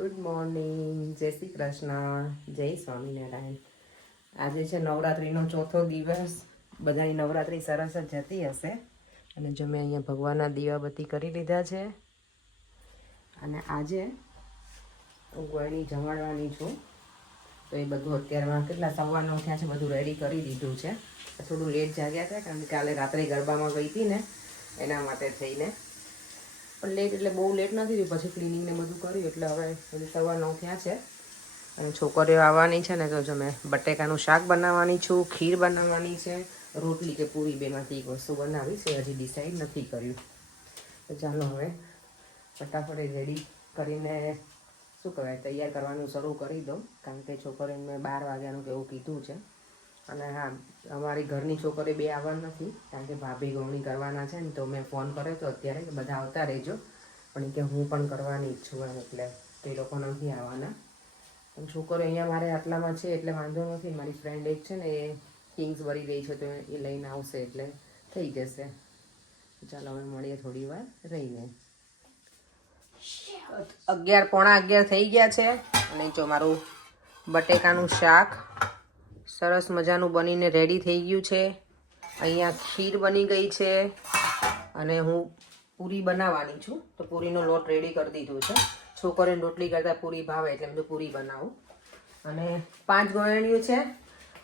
Good morning જય શ્રી કૃષ્ણ, જય સ્વામિનારાયણ. આજે છે નવરાત્રિનો ચોથો દિવસ. બધાની નવરાત્રિ સરસ જ જતી હશે. અને જો મેં અહીંયા ભગવાનના દીવાબત્તી કરી લીધા છે. અને આજે હું ગોળી જમાડવાની છું. તો એ બધું અત્યારમાં કેટલા સવારનો ઉઠ્યા છે, બધું રેડી કરી દીધું છે. થોડું લેટ જાગ્યા હતા, કારણ કે કાલે રાત્રે ગરબામાં ગઈ હતી ને, એના માટે થઈને. પણ લેટ એટલે બહુ લેટ નથી થયું. પછી ક્લિનિંગને બધું કર્યું. એટલે હવે હજી સવા નવ થયા છે. અને છોકરીઓ આવવાની છે ને, તો જો મેં બટેકાનું શાક બનાવવાની છું, ખીર બનાવવાની છે, રોટલી કે પૂરી, બેમાંથી એક વસ્તુ બનાવીશ છે. હજી ડિસાઈડ નથી કર્યું. તો ચાલો હવે ફટાફટ રેડી કરીને, શું કહેવાય, તૈયાર કરવાનું શરૂ કરી દઉં. કારણ કે છોકરીને મેં બાર વાગ્યાનું કે એવું કીધું છે. અને હા, અમારી ઘરની છોકરી બે આવવાની નથી, કારણ કે ભાભી ગવણી કરવાના છે ને, તો મેં ફોન કર્યો તો અત્યારે કે બધા આવતા રહેજો. પણ કે હું પણ કરવાની ઈચ્છું એમ, એટલે તે લોકો નથી આવવાના. પણ છોકરો અહીંયા મારે આટલામાં છે, એટલે વાંધો નથી. મારી ફ્રેન્ડ એક છે ને, એ કિંગ્સ ભરી ગઈ છે, તો એ લઈને આવશે, એટલે થઈ જશે. ચાલો, હવે મળીએ થોડી વાર રહીને. અગિયાર પોણા અગિયાર થઈ ગયા છે. અને જો મારું બટેકાનું શાક સરસ મજાનું બનીને રેડી થઈ ગયું છે. અહીંયા ખીર બની ગઈ છે અને હું પૂરી બનાવવાની છું. તો પૂરીનો લોટ રેડી કરી દીધો છે. છોકરીને રોટલી કરતાં પૂરી ભાવે એટલે મેં પૂરી બનાવું. અને પાંચ ગોળણીઓ છે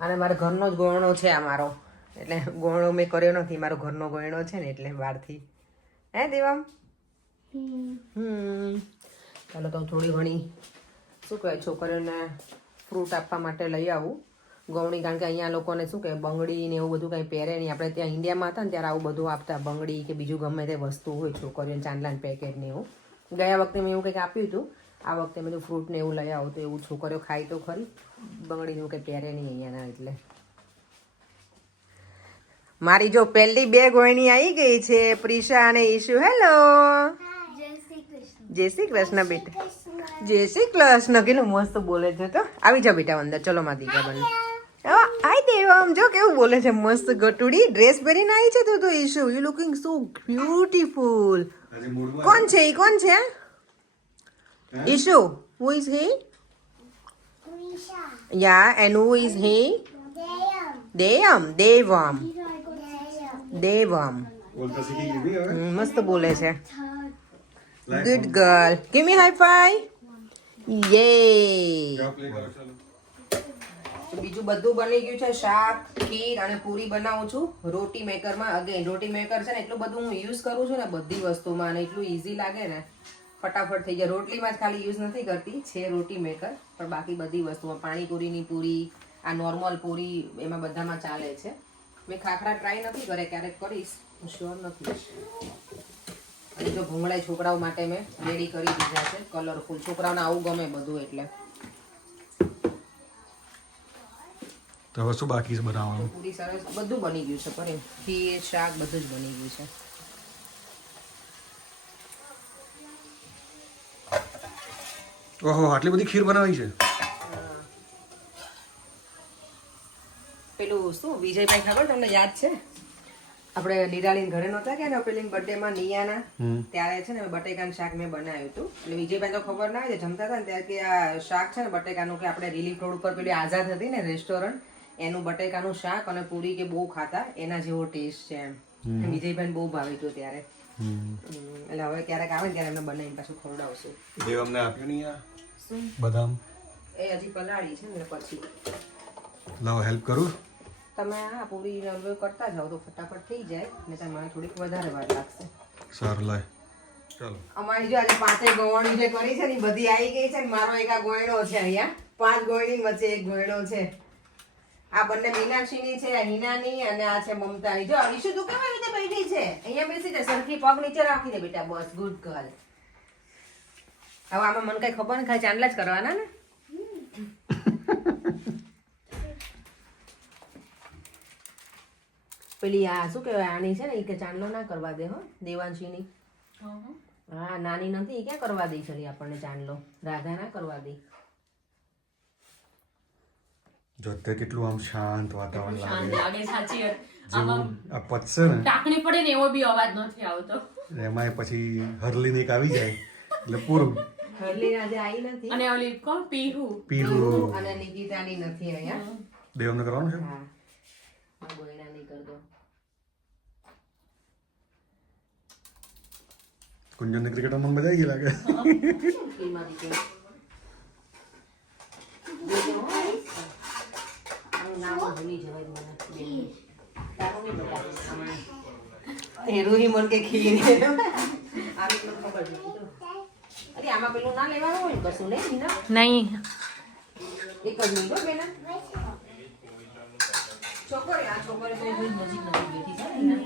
અને મારા ઘરનો જ ગોળણો છે આ મારો. એટલે ગોળણો મેં કર્યો નથી, મારો ઘરનો ગોળણો છે ને એટલે બહારથી. હે દેવામ? ચાલો તો થોડી ઘણી શું કહેવાય, છોકરીઓને ફ્રૂટ આપવા માટે લઈ આવું. ગવણી કારણ કે અહીંયા લોકોને શું કે બંગડી ને એવું બધું કંઈ પહેરે નહીં. આપણે ત્યાં ઇન્ડિયામાં હતા ને ત્યારે આવું બધું આપતા બંગડી કે બીજું ગમે તે વસ્તુ હોય છોકરીઓને ચાંદલાન પેકેટ ને એવું. ગયા વખતે મેં એવું કંઈક આપ્યું હતું. આ વખતે મેં ફ્રૂટ ને એવું લઈ આવું તો એવું છોકરીઓ ખાય તો ખરી. બંગડી એવું કંઈ પહેરે નહીં અહીંયાના એટલે. મારી જો પહેલી બે ગોયણી આવી ગઈ છે, પ્રિશા અને ઈશુ. હેલો જય શ્રી કૃષ્ણ બેટા. જય શ્રી કૃષ્ણ. કેટલું મસ્ત બોલે છે તો. આવી જા બેટા અંદર. ચલો માં દીકરા બને. આઈ દેવમ જો કેવું બોલે છે મસ્ત ગટુડી ડ્રેસ પહેરીને આવી છે તું તો Ishu you looking so beautiful કોણ છે ઈ કોણ છે Ishu who is he yeah and who is he દેયમ દેવમ દેવમ બોલતા શીખી ગઈ હવે હમ, મસ્ત બોલે છે good girl give me high five યે ચા પ્લે કરો ચાલો તો બીજું બધું બની ગયું છે. શાક, ખીર અને પૂરી બનાવું છું. રોટી મેકરમાં અગેન રોટી મેકર છે ને, એટલું બધું હું યુઝ કરું છું ને, બધી વસ્તુમાં અને એટલું ઈઝી લાગે ને. ફટાફટ થઈ જાય. રોટલીમાં જ ખાલી યુઝ નથી કરતી, છે રોટી મેકર. પણ બાકી બધી વસ્તુમાં, પાણીપુરીની પૂરી, આ નોર્મલ પૂરી એમાં બધામાં ચાલે છે. મેં ખાખરા ટ્રાય નથી કરે ક્યારેક કરીશ હું શ્યોર નથી અને જો ભૂંગળા છોકરાઓ માટે મેં રેડી કરી દીધા છે. કલરફુલ છોકરાઓને આવું ગમે બધું એટલે. તો હવે શું બાકી છે બનાવવાનું? પૂરી સરસ બધું બની ગયું છે પરે ખીર શાક બધું જ બની ગયું છે. ઓહો આટલી બધી ખીર બનાવી છે? પેલું શું વિજયભાઈ ખબર તમને યાદ છે? આપણે નિરાળીને ઘરે નહોતા ગયા ને પેલી બર્થડે માં નિયાના ત્યારે છે ને બટેકાનું શાક મેં બનાવ્યું હતું. એટલે વિજયભાઈ તો ખબર ના હોય જમતા હતા ને ત્યારે કે આ શાક છે ને બટેકાનું કે આપણે રિલીફ રોડ ઉપર પેલી આઝાદ હતી ને રેસ્ટોરન્ટ એનું બટેકાનું શાક અને પૂરી કે બહુ ખાતા એના જેવો ટેસ્ટ છે એમ. વિજયભાઈ બહુ ભાવ્યું હતું ત્યારે. એટલે હવે ક્યારેક આવે ને ત્યારે એમને બનાવીને પાછું ખવડાવશું. જે અમને આપ્યું નહીં આ? બદામ. એ હજી પલાળી છે ને પછી. લાવ હેલ્પ કરું? તમે આ પૂરી હલવો કરતા જાઓ તો ફટાફટ થઈ જાય ને તમારે થોડીક વધારે વાર લાગશે. સારું લાય. ચાલો. અમારી જો આજે પાંચે ગોવણી જે કરી છે ને બધી આવી ગઈ છે ને મારો એક આ ગોયણો છે અહીંયા. પાંચ ગોયણી વચ્ચે એક ગોયણો છે. આ બંને મીનાક્ષીની છે આ હિનાની અને આ છે મમતાની. જો ઈશુ તું કેવી રીતે બેઠી છે? અહીંયા બેસી છે સરખી પગ નીચે રાખી દે બેટા બસ ગુડ ગર્લ હવે આમાં મને કઈ ખબર નહીં ખાલી ચાંદલા જ કરવાના ને? પેલી આ શું કહેવાય આની છે ને એ કે ચાંદલો ના કરવા દે હો દેવાંશીની. હા નાની નથી એ ક્યાં કરવા દઈ છે આપણને ચાંદલો? રાધા ના કરવા દે. જો અત્યારે કેટલું આમ શાંત વાતાવરણ શાંત લાગે. લાગે સાચી આમાં આ પચશે ને? ટાંકણી પડે ને એવો બી અવાજ નથી આવતો. એમાં પછી હરલીને એક આવી જાય એટલે પૂરું. હરલી આજે આવી નથી. અને ઓલી કોણ? પીહુ. પીરું અને નિકિતાની નથી અહીંયા. દેવમને કરવાનું છે? હા. આ નહીં કરતો. કુંજન ને ક્રિકેટ રમવાનું મજા આવી ગઈ લાગે એમાં દીકરો દીકરો હોય. આનું નામ ભૂલી જવાય મને બેનનું. તારું નહીં બેટા હમણાં. એ રૂહી મન કે ખીલી આની તો ખબર નથી અરે આમાં પેલું ના લેવાનું હોય ને કશું નહીં ના નહીં એક જ મિનિટ હો બેના છોકરી આ છોકરી તો કોઈ નજીક નથી બેઠી છે ને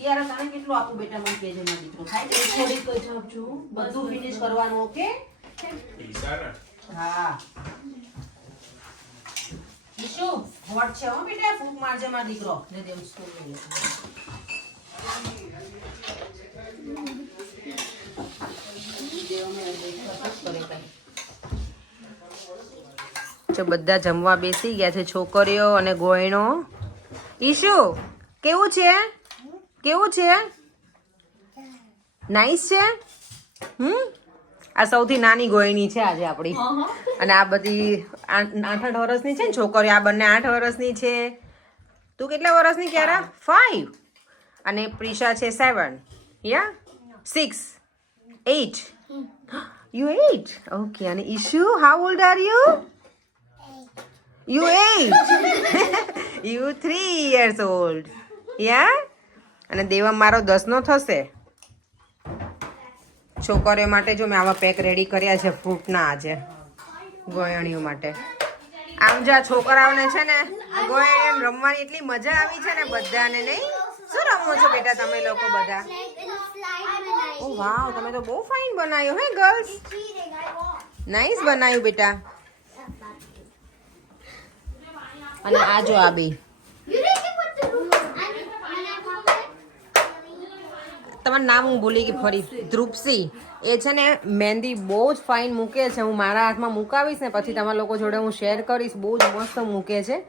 યાર તને કેટલું આપું બેટા મને કહેજો ના દીકરો થાય તો થોડીક જ આપજો બધું ફિનિશ કરવાનું ઓકે હા. ઈશુ હોટ છે હો બેટા ફૂક મારજે મારો દીકરો. ને દેવ સ્કૂલ જો બધા જમવા બેસી ગયા છે છોકરીઓ અને ગોયણો. ઈશુ કેવું છે? કેવું છે? નાઈસ છે? હમ? આ સૌથી નાની ગોયણી છે આજે આપણી. અને આ બધી આઠ આઠ વર્ષની છે ને છોકરીઓ આ બંને આઠ વર્ષની છે. તું કેટલા વર્ષની ક્યારા? ફાઈવ અને પ્રિશા છે seven yeah six eight you eight okay અને Ishu how old are you you eight you three years old યા અને દેવા મારો દસનો થશે. છોકરીઓ માટે જો મેં આવા પેક રેડી કર્યા છે ફ્રૂટના આજે. ગોયણીઓ માટે. આમ જો છોકરાઓને છે ને ગોયણી રમવાની એટલી મજા આવી છે ને બધાને નહીં? શું રમો છો બેટા તમે લોકો બધા? ઓ વાવ, તમે તો બહુ ફાઇન બનાવ્યું હે ગર્લ્સ નાઈસ બનાવ્યું બેટા. અને આ જો આ બે. તમારું નામ હું ભૂલી ગઈ, ફરી. ધ્રુપસી. એ છે ને, મહેંદી બહુ જ ફાઇન મૂકે છે. હું મારા હાથમાં મુકાવીશ ને, પછી તમારા લોકો જોડે હું શેર કરીશ. બહુ જ મસ્ત મૂકે છે.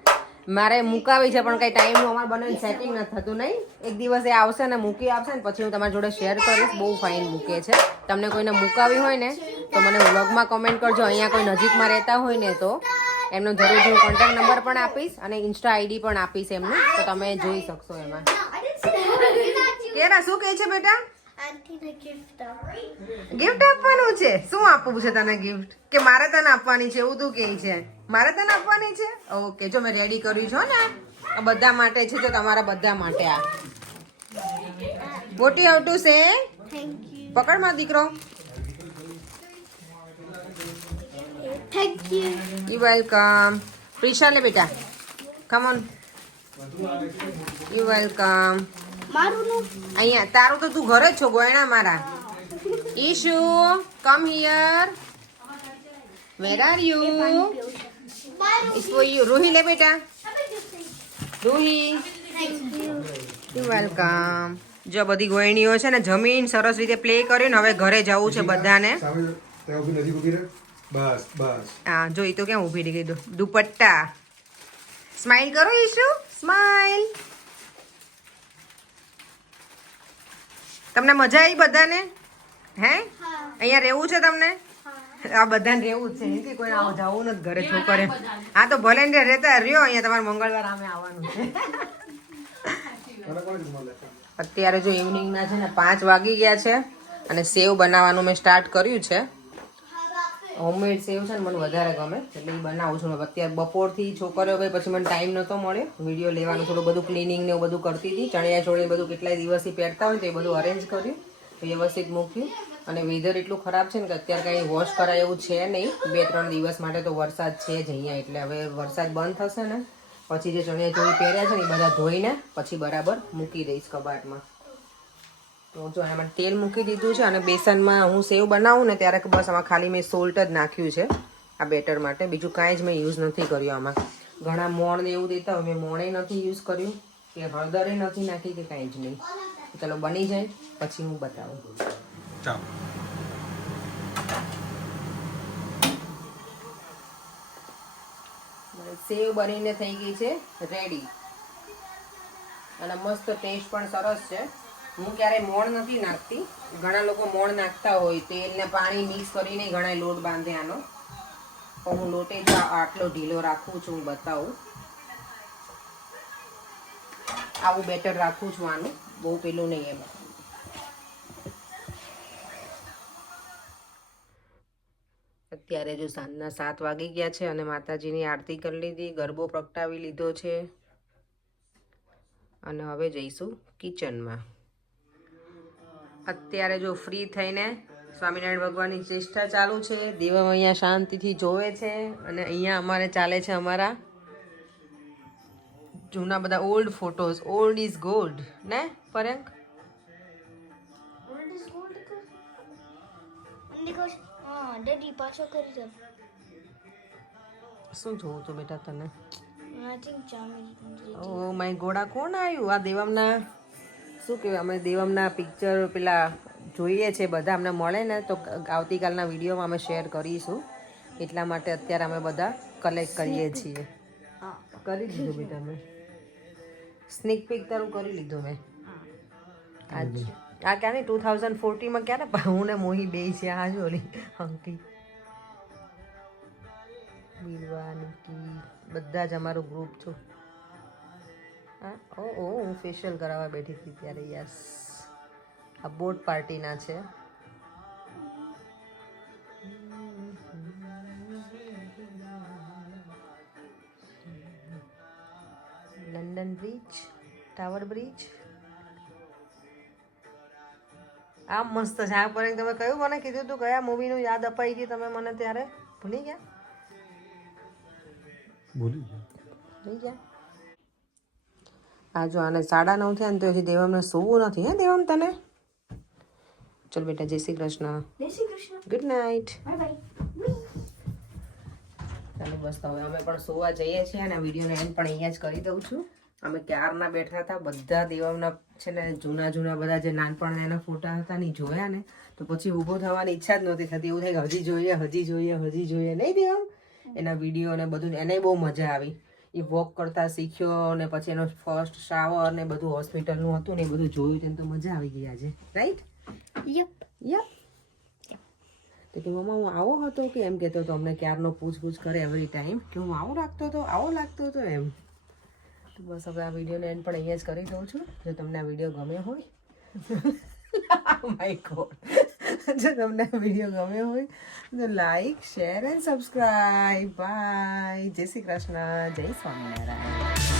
મારે મુકાવી છે, પણ કંઈ ટાઈમનું અમારે બને સેટિંગ નથી થતું નહીં. એક દિવસ એ આવશે ને, મૂકી આપશે ને, પછી હું તમારી જોડે શેર કરીશ. બહુ ફાઇન મૂકે છે. તમને કોઈને મુકાવી હોય ને, તો મને વ્લોગમાં કમેન્ટ કરજો. અહીંયા કોઈ નજીકમાં રહેતા હોય ને, તો એમનો જરૂર હું કોન્ટેક્ટ નંબર પણ આપીશ અને ઇન્સ્ટા આઈડી પણ આપીશ એમનું. તો તમે જોઈ શકશો એમાં. કેરા શું કહે છે બેટા? ગિફ્ટ આપવાનું છે? શું આપવું છે તને ગિફ્ટ કે મારે તને આપવાની છે? એવું તું કહે છે. મારે તને આપવાની છે? ઓકે જો મેં રેડી કર્યું છો ને. આ બધા માટે છે જો તમારા બધા માટે આ. What you have to say પકડમાં દીકરો. You. યુ વેલકમ પ્રિશા લે બેટા કમ ઓન યુ વેલકમ અહીંયા તારું તો તું ઘરે જ છો ગોયણા મારા. Ishu come here where are you it's for you Ruhi લે બેટા. રૂહી. યુ વેલકમ જો બધી ગોયણીઓ છે ને જમીન સરસ રીતે પ્લે કર્યું ને હવે ઘરે જવું છે બધાને. બસ બસ હા જોઈ તો ક્યાં ઊભી રહી ગઈ દુપટ્ટા. સ્માઈલ કરો ઈશુ. સ્માઈલ તમને મજા આવી બધાને? હે? અહીંયા રહેવું છે તમને? આ બધાને રહેવું જ છે. એથી કોઈ આવો જવું નથી ઘરે છોકરે. હા તો ભલે ને રહેતા રહ્યો અહીંયા તમારે મંગળવાર અમે આવવાનું છે. અત્યારે જો ઇવનિંગના છે ને પાંચ વાગી ગયા છે અને સેવ બનાવવાનું મેં સ્ટાર્ટ કર્યું છે. હોમમેડ સેવ છે ને મને વધારે ગમે. એટલે એ બનાવું છું. અત્યારે બપોરથી છોકરીઓ ભાઈ પછી મને ટાઈમ નહોતો મળ્યો. વીડિયો લેવાનું, થોડું બધું ક્લિનિંગ ને એવું બધું કરતી હતી. ચણિયા છોડી બધું કેટલાય દિવસથી પહેરતા હોય તો એ બધું અરેન્જ કર્યું. વ્યવસ્થિત મૂક્યું. અને વેધર એટલું ખરાબ છે ને કે અત્યારે કાંઈ વોશ કરાય એવું છે નહીં. બે ત્રણ દિવસ માટે તો વરસાદ છે જ અહીંયા. એટલે હવે વરસાદ બંધ થશે ને, પછી જે ચણિયા ચોળી પહેર્યા છે ને એ બધા ધોઈને પછી બરાબર મૂકી દઈશ કબાટમાં. તો જો એમાં તેલ મૂકી દીધું છે અને બેસનમાં હું સેવ બનાવું ને ત્યારે બસ આમાં ખાલી મેં સોલ્ટ જ નાખ્યું છે આ બેટર માટે. બીજું કાંઈ જ મેં યુઝ નથી કર્યું આમાં. ઘણા મોણ ને એવું દેતા હોય મેં મોણે નથી યુઝ કર્યું કે હળદરે નથી નાખી કે કાંઈ જ નહીં. ચલો બની જાય પછી હું બતાવું. ચાલો. સેવ બનીને થઈ ગઈ છે રેડી અને મસ્ત ટેસ્ટ પણ સરસ છે. હું ક્યારેય મોણ નથી નાખતી. ઘણા લોકો મોણ નાખતા હોય તેલને પાણી મિક્સ કરીને ઘણા લોટ બાંધે આનો. હું લોટે જ આટલો ઢીલો રાખું છું, હું બતાવું. આવું બેટર રાખું છું આનું. બહુ પેલું નહીં એમાં. અત્યારે જો સાંજના સાત વાગી ગયા છે અને માતાજીની આરતી કરી લીધી, ગરબો પ્રગટાવી લીધો છે. અને હવે જઈશું કિચનમાં અત્યારે જો ફ્રી થઈને સ્વામિનારાયણ ભગવાનની ચેષ્ટા ચાલુ છે દેવમ અહીંયા શાંતિથી જોવે છે અને અહીંયા અમારે ચાલે છે અમારા જૂના બધા old photos old is gold ને દે. શું જોવું તો બેટા તને? ઓ માય ગોડા કોણ આવ્યું આ દેવમના શું કહેવાય અમે દેવમના પિક્ચર પેલા જોઈએ છે બધા અમને મળે ને તો આવતીકાલના વિડીયોમાં અમે શેર કરીશું. એટલા માટે અત્યારે અમે બધા કલેક્ટ કરીએ છીએ. કરી દીધું બેટા મેં સ્નેક પીક તારું કરી લીધું મેં. આજ આ ક્યાંની? ટુ થાઉઝન્ડ ફોર્ટીમાં ક્યારે? હું ને મોહી બે છે આ જો અંકી બીરવા નિકી બધા જ અમારું ગ્રુપ છું. હા? ઓ ઓ હું ફેશિયલ કરાવવા બેઠી હતી ત્યારે યસ આ બોટ પાર્ટીના છે. લંડન બ્રિજ ટાવર બ્રિજ આ મસ્ત છે. આ પર તમે કયું મને કીધું હતું કયા મૂવીનું યાદ અપાઈ હતી તમે મને ત્યારે? ભૂલી ગયા? ભૂલી ગયા. ભૂલી ગયા? આ જો આને સાડા નવ થયા ને તો હજી દેવમને સૂવું નથી હે દેવમ તને? ચલ બેટા જય શ્રી કૃષ્ણ. જય Shri Krishna. Good night bye bye ચાલો બસ હવે અમે પણ સોવા જઈએ છીએ અને વિડીયોને એન્ડ પણ અહીંયા જ કરી દઉં છું. અમે ક્યારના બેઠા હતા બધા દેવમના છે ને જૂના જૂના બધા જે નાનપણના એના ફોટા હતા ને જોયા ને તો પછી ઊભો થવાની ઈચ્છા જ નહોતી થતી એવું થાય કે હજી જોઈએ હજી જોઈએ હજી જોઈએ. નહીં દેવમ? એના વીડિયો ને બધું એને બહુ મજા આવી. એ વોક કરતા શીખ્યો ને પછી એનો ફર્સ્ટ શાવર ને બધું હોસ્પિટલનું હતું ને એ બધું જોયું તેને તો મજા આવી ગઈ આજે. રાઈટ યપ યપ તો કે મમ્મા હું આવો હતો કે? એમ કહેતો હતો અમને ક્યારનો પૂછપૂછ કરે એવરી ટાઈમ કે હું આવો લાગતો હતો આવો લાગતો હતો એમ. તો બસ હવે આ વિડીયોને એન્ડ પણ અહીંયા જ કરી દઉં છું. જો તમને આ વીડિયો ગમ્યો હોય. માય ગોડ જો તમને વીડિયો ગમ્યો હોય, તો like share and subscribe bye જય શ્રી કૃષ્ણ. જય સ્વામિનારાયણ.